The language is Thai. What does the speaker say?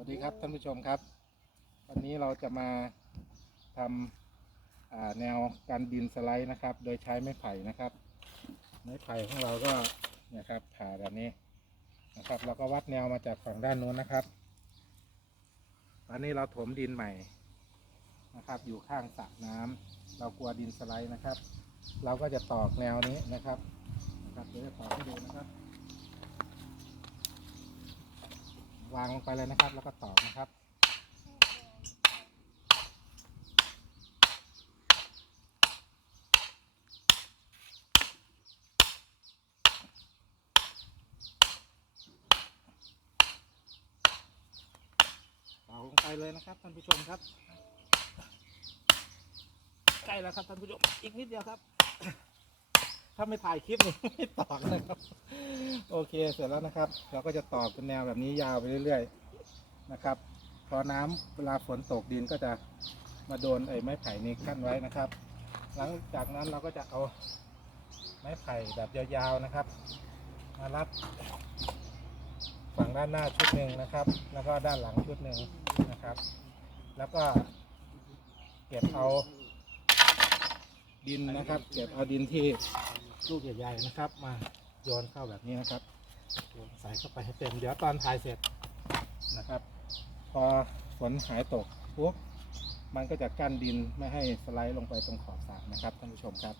วัสดีครับท่านผู้ชมครับ วันนี้เราจะมาทำแนวการดินสไลด์นะครับ โดยใช้ไม้ไผ่นะครับ ไม้ไผ่ของเราก็เนี่ยครับผ่าแบบนี้นะครับเราก็วัดแนวมาจากฝั่งด้านนู้นนะครับ ตอนนี้เราถมดินใหม่นะครับ อยู่ข้างสระน้ำเรากลัวดินสไลด์นะครับ เราก็จะตอกแนวนี้นะครับนะครับเดี๋ยวจะตอกให้ดูนะครับ วางลงไปเลยนะครับ แล้วก็ตอกนะครับ ตอกลงไปเลยนะครับท่านผู้ชมครับใกล้แล้วครับท่านผู้ชมอีกนิดเดียวครับ ถ้าไม่ถ่ายคลิปนี่ไม่ตอกนะครับ โอเคเสร็จแล้วนะครับ เราก็จะตอกเป็นแนวแบบนี้ยาวไปเรื่อยๆนะครับ พอน้ำเวลาฝนตกดินก็จะมาโดนไอ้ไม้ไผ่นี้ขั้นไว้นะครับ หลังจากนั้นเราก็จะเอาไม้ไผ่แบบยาวๆนะครับ มารัดฝั่งด้านหน้าชุดหนึ่งนะครับ แล้วก็ด้านหลังชุดหนึ่งนะครับ แล้วก็เก็บเอาดินนะครับ เก็บเอาดินที่ลูกใหญ่ๆนะครับมา โยนเข้าแบบนี้นะครับโยนใส่เข้าไปให้เต็มเดี๋ยวตอนถ่ายเสร็จนะครับ พอฝนหายตกปุ๊บมันก็จะกั้นดินไม่ให้สไลด์ลงไปตรงขอบสระนะครับท่านผู้ชมครับ